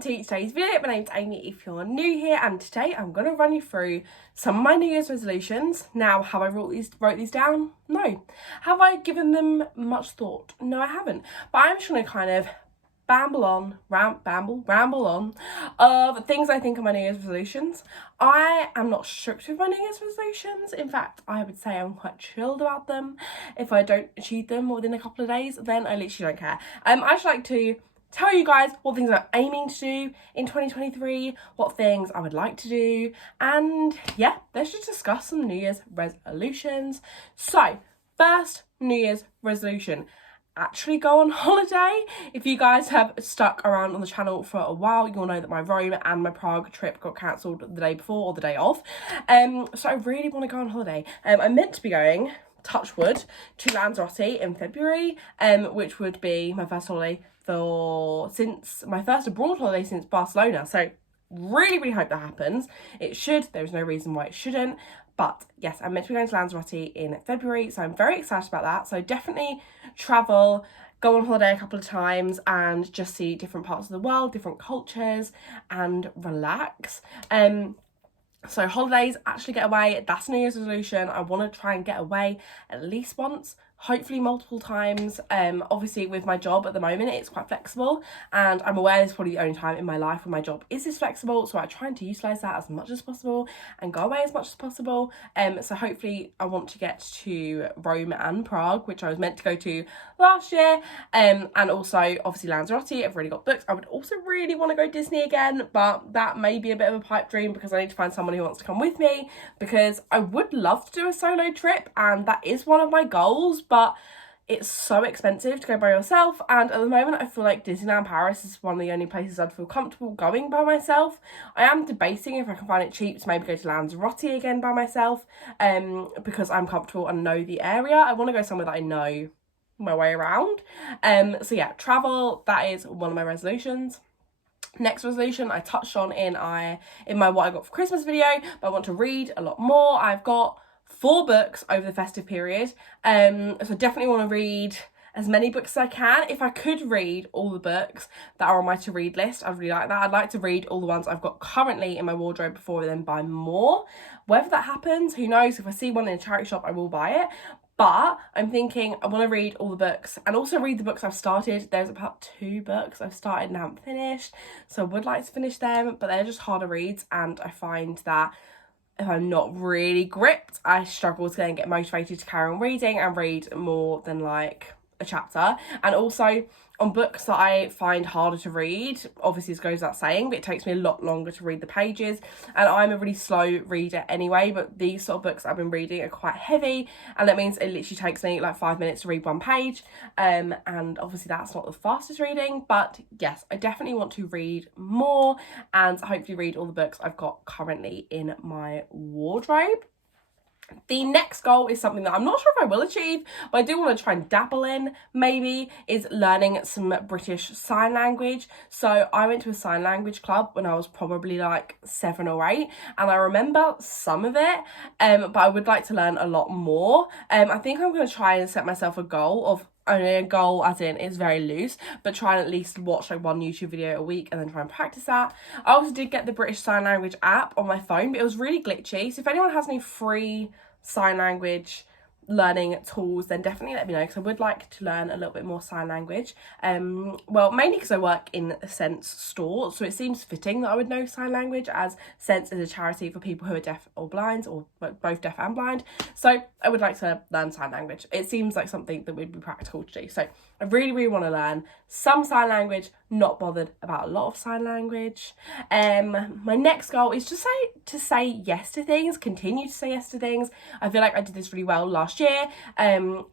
welcome to today's video. My name's Amy if you're new here, and today I'm going to run you through some of my New Year's resolutions. Now, have I wrote these down? No. Have I given them much thought? No, I haven't. But I'm just going to kind of ramble on of things I think are my New Year's resolutions. I am not strict with my New Year's resolutions. In fact, I would say I'm quite chilled about them. If I don't achieve them within a couple of days, then I literally don't care. I just like to tell you guys what things I'm aiming to do in 2023, what things I would like to do, and yeah, let's just discuss some New Year's resolutions. So, first New Year's resolution, actually go on holiday. If you guys have stuck around on the channel for a while, you'll know that my Rome and my Prague trip got cancelled the day before or the day of. So I really want to go on holiday. I'm meant to be going, touch wood, to Lanzarote in February, which would be my first holiday since my first abroad holiday since Barcelona. So really hope that happens. It should. There's no reason why it shouldn't. But yes, I'm meant to be going to Lanzarote in February, so I'm very excited about that. So definitely travel, go on holiday a couple of times and just see different parts of the world, different cultures, and relax. So holidays, actually get away, that's New Year's resolution. I want to try and get away at least once, hopefully multiple times. Obviously with my job at the moment, it's quite flexible, and I'm aware it's probably the only time in my life when my job is this flexible, so I try to utilise that as much as possible and go away as much as possible. So hopefully I want to get to Rome and Prague, which I was meant to go to last year, and also obviously Lanzarote, I've already got booked. I would also really want to go Disney again, but that may be a bit of a pipe dream because I need to find someone who wants to come with me, because I would love to do a solo trip and that is one of my goals, but it's so expensive to go by yourself, and at the moment I feel like Disneyland Paris is one of the only places I'd feel comfortable going by myself. I am debating if I can find it cheap to maybe go to Lanzarote again by myself, because I'm comfortable and know the area. I want to go somewhere that I know my way around. So yeah, travel, that is one of my resolutions. Next resolution I touched on in my what I got for Christmas video, but I want to read a lot more. I've got 4 books over the festive period, so I definitely want to read as many books as I can. If I could read all the books that are on my to-read list, I'd really like that. I'd like to read all the ones I've got currently in my wardrobe before then buy more. Whether that happens, who knows? If I see one in a charity shop, I will buy it. But I'm thinking I want to read all the books and also read the books I've started. There's about 2 books I've started and haven't finished, so I would like to finish them, but they're just harder reads, and I find that if I'm not really gripped, I struggle to then get motivated to carry on reading and read more than like a chapter. And also on books that I find harder to read, obviously this goes without saying, but it takes me a lot longer to read the pages, and I'm a really slow reader anyway, but these sort of books I've been reading are quite heavy, and that means it literally takes me like 5 minutes to read one page, and obviously that's not the fastest reading. But yes, I definitely want to read more and hopefully read all the books I've got currently in my wardrobe. The next goal is something that I'm not sure if I will achieve, but I do want to try and dabble in, maybe, is learning some British Sign Language. So I went to a sign language club when I was probably like 7 or 8, and I remember some of it, but I would like to learn a lot more. I think I'm going to try and set myself a goal of, only a goal as in it's very loose, but try and at least watch like 1 YouTube video a week and then try and practice that. I also did get the British Sign Language app on my phone, but it was really glitchy. So if anyone has any free sign language learning tools, then definitely let me know, because I would like to learn a little bit more sign language. Well, mainly because I work in a Sense store, so it seems fitting that I would know sign language, as Sense is a charity for people who are deaf or blind, or both deaf and blind. So I would like to learn sign language. It seems like something that would be practical to do. So I really want to learn some sign language, not bothered about a lot of sign language. My next goal is to say yes to things, continue to say yes to things. I feel like I did this really well last year, and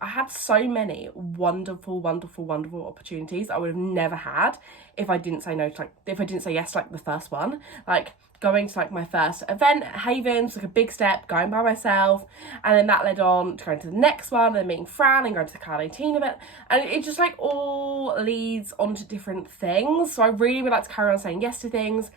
I had so many wonderful opportunities I would have never had if I didn't say no to, like, if I didn't say yes to like the first one. Like going to like my first event at Havens, like a big step, going by myself, and then that led on to going to the next one, and then meeting Fran and going to the Carl 18 event, and it just like all leads onto different things. So I really would like to carry on saying yes to things.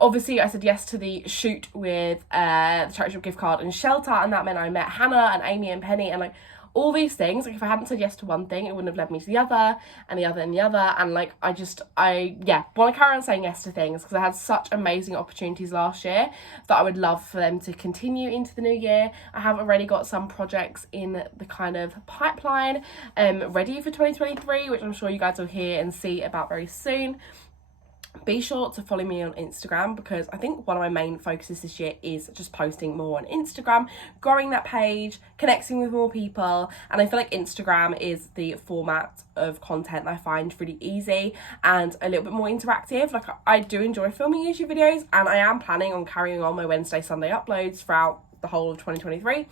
Obviously, I said yes to the shoot with the charity shop gift card and shelter, and that meant I met Hannah and Amy and Penny, and like all these things, like if I hadn't said yes to one thing, it wouldn't have led me to the other and the other and the other. And like, I want to carry on saying yes to things because I had such amazing opportunities last year that I would love for them to continue into the new year. I have already got some projects in the kind of pipeline ready for 2023, which I'm sure you guys will hear and see about very soon. Be sure to follow me on Instagram because I think one of my main focuses this year is just posting more on Instagram, growing that page, connecting with more people. And I feel like Instagram is the format of content that I find really easy and a little bit more interactive. Like, I do enjoy filming YouTube videos, and I am planning on carrying on my Wednesday, Sunday uploads throughout the whole of 2023.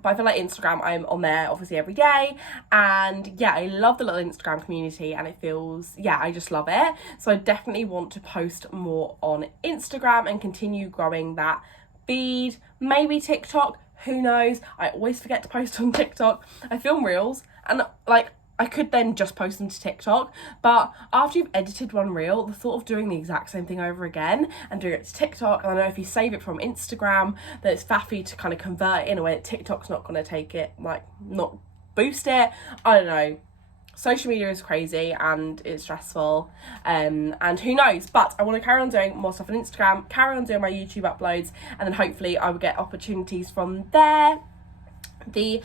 But I feel like Instagram, I'm on there obviously every day, and yeah, I love the little Instagram community, and it feels, I just love it. So I definitely want to post more on Instagram and continue growing that feed. Maybe TikTok, who knows? I always forget to post on TikTok. I film reels, and like, I could then just post them to TikTok, but after you've edited one reel, the thought of doing the exact same thing over again and doing it to TikTok, and I know if you save it from Instagram, that it's faffy to kind of convert it in a way that TikTok's not going to take it, like, not boost it. I don't know. Social media is crazy and it's stressful, and who knows, but I want to carry on doing more stuff on Instagram, carry on doing my YouTube uploads, and then hopefully I will get opportunities from there. The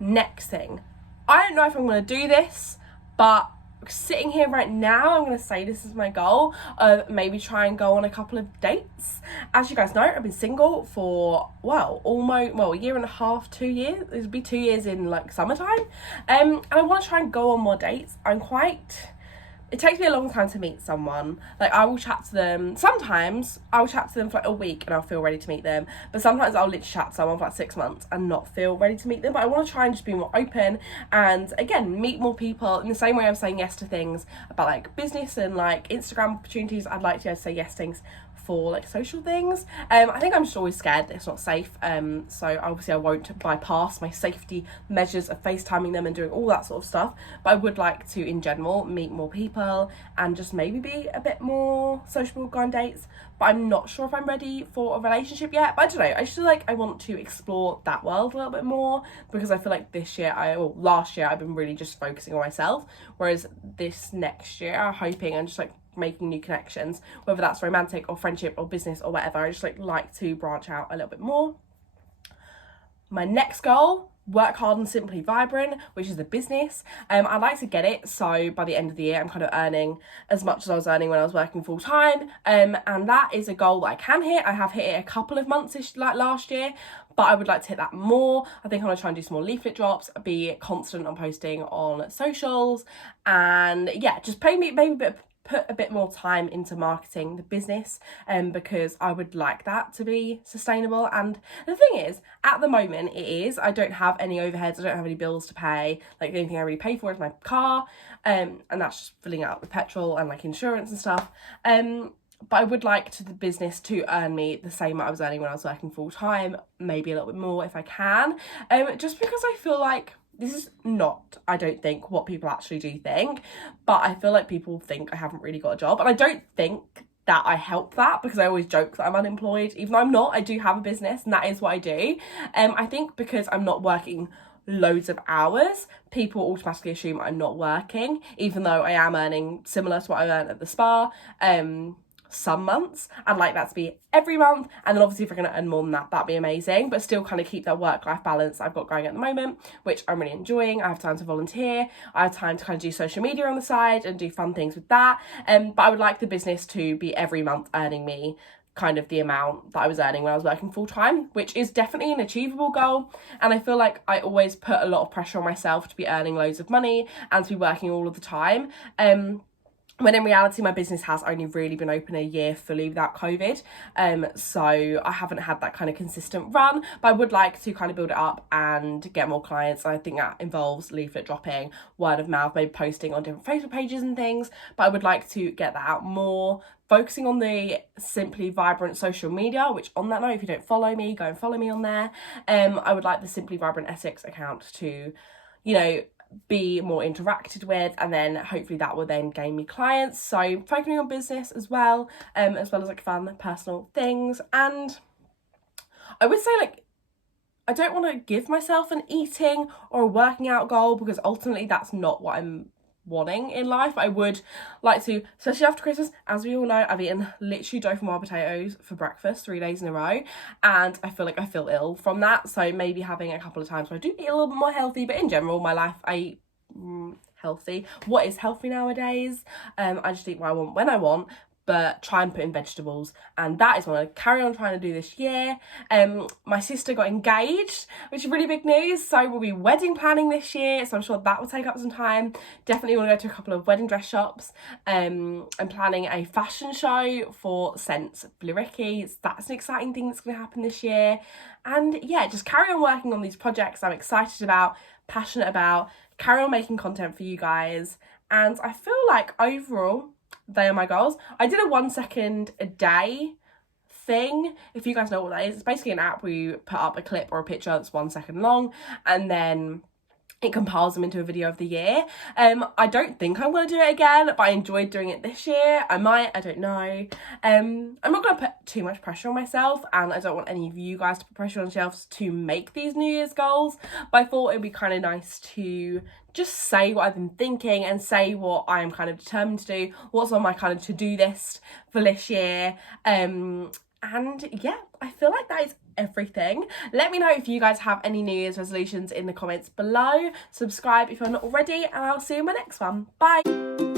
next thing, I don't know if I'm going to do this, but sitting here right now, I'm going to say this is my goal of maybe try and go on a couple of dates. As you guys know, I've been single for, almost a year and a half, 2 years. It'll be 2 years in like summertime. And I want to try and go on more dates. It takes me a long time to meet someone. Like, I will chat to them. Sometimes I will chat to them for like a week and I'll feel ready to meet them. But sometimes I'll literally chat to someone for like 6 months and not feel ready to meet them. But I want to try and just be more open and, again, meet more people. In the same way I'm saying yes to things about like business and like Instagram opportunities, I'd like to be able to say yes to things for like social things. I think I'm just always scared that it's not safe, so obviously I won't bypass my safety measures of FaceTiming them and doing all that sort of stuff, but I would like to in general meet more people and just maybe be a bit more sociable, go on dates. But I'm not sure if I'm ready for a relationship yet. But I don't know, I just feel like I want to explore that world a little bit more, because I feel like last year I've been really just focusing on myself, whereas this next year I'm hoping and just like making new connections, whether that's romantic or friendship or business or whatever. I just like to branch out a little bit more. My next goal, work hard and simply vibrant, which is the business. I'd like to get it so by the end of the year I'm kind of earning as much as I was earning when I was working full time, and that is a goal that I can hit. I have hit it a couple of months like last year, but I would like to hit that more. I think I'm going to try and do some more leaflet drops, be constant on posting on socials, and just put a bit more time into marketing the business, because I would like that to be sustainable. And the thing is, at the moment I don't have any overheads, I don't have any bills to pay. Like, the only thing I really pay for is my car, and that's just filling it up with petrol and like insurance and stuff. But I would like the business to earn me the same I was earning when I was working full time, maybe a little bit more if I can, just because I feel like this is not, I don't think, what people actually do think, but I feel like people think I haven't really got a job, and I don't think that I help that, because I always joke that I'm unemployed, even though I'm not. I do have a business and that is what I do. I think because I'm not working loads of hours, people automatically assume I'm not working, even though I am earning similar to what I earn at the spa, some months. I'd like that to be every month, and then obviously if we're going to earn more than that, that'd be amazing, but still kind of keep that work-life balance I've got going at the moment, which I'm really enjoying. I have time to volunteer, I have time to kind of do social media on the side and do fun things with that, but I would like the business to be every month earning me kind of the amount that I was earning when I was working full time, which is definitely an achievable goal. And I feel like I always put a lot of pressure on myself to be earning loads of money and to be working all of the time, when in reality my business has only really been open a year fully without COVID, so I haven't had that kind of consistent run. But I would like to kind of build it up and get more clients. I think that involves leaflet dropping, word of mouth, maybe posting on different Facebook pages and things, but I would like to get that out more, focusing on the Simply Vibrant social media, which, on that note, if you don't follow me, go and follow me on there. I would like the Simply Vibrant Essex account to, be more interacted with, and then hopefully that will then gain me clients. So focusing on business as well as like fun personal things. And I would say, like, I don't want to give myself an eating or a working out goal, because ultimately that's not what I'm wanting in life. I would like to, especially after Christmas, as we all know, I've eaten literally dough and wild potatoes for breakfast 3 days in a row, and I feel like I feel ill from that. So maybe having a couple of times where I do eat a little bit more healthy, but in general my life I eat healthy. What is healthy nowadays? I just eat what I want when I want, but try and put in vegetables, and that is what I carry on trying to do this year. My sister got engaged, which is really big news, so we'll be wedding planning this year, so I'm sure that will take up some time. Definitely want to go to a couple of wedding dress shops. I'm planning a fashion show for Scents Bliriki. That's an exciting thing that's going to happen this year. And yeah, just carry on working on these projects I'm excited about, passionate about, carry on making content for you guys, and I feel like overall they are my goals. I did a 1 second a day thing. If you guys know what that is, it's basically an app where you put up a clip or a picture that's 1 second long, and then it compiles them into a video of the year. I don't think I'm going to do it again, but I enjoyed doing it this year. I might, I don't know. I'm not going to put too much pressure on myself, and I don't want any of you guys to put pressure on yourselves to make these New Year's goals, but I thought it'd be kind of nice to just say what I've been thinking and say what I'm kind of determined to do, what's on my kind of to-do list for this year. And yeah, I feel like that is everything. Let me know if you guys have any New Year's resolutions in the comments below. Subscribe if you're not already, and I'll see you in my next one. Bye.